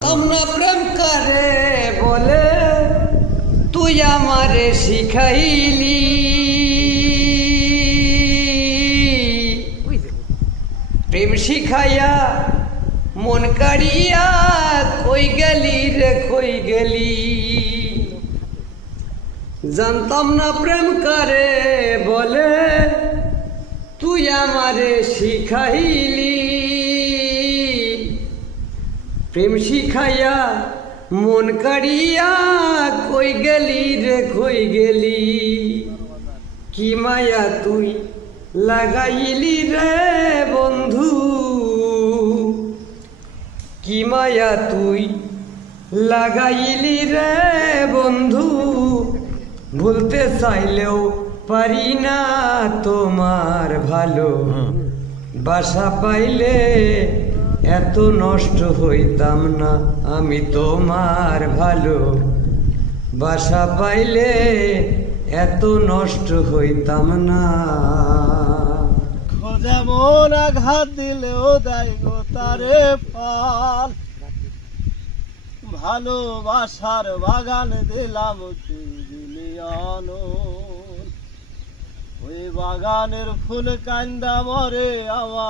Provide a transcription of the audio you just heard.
তোমরা প্রেম করে বলে তুই আমারে শিখাইলি, প্রেম শিখাইয়া মন কাড়িয়া কই গেলি রে কই গেলি। জানতাম না প্রেম করে বলে তুই আমারে শিখাইলি, প্রেম শিখাইয়া মন কাড়িয়া কই গেলি রে কই গেলি। কি মায়া তুই লাগাইলি রে বন্ধু, কি মায়া তুই লাগাইলি রে বন্ধু। ভুলতে চাইলেও পারি না তোমার ভালো বাসা পাইলে এত নষ্ট হইতাম না আমি তোমার ভালো বাসা পাইলে এত নষ্ট হইতাম না। যেমন আঘাত দিলেও দেয় গো তারে ফল, ভালোবাসার বাগান দিলাম তুই দিলি অনল, ওই বাগানের ফুল কান্দা মরে আমার।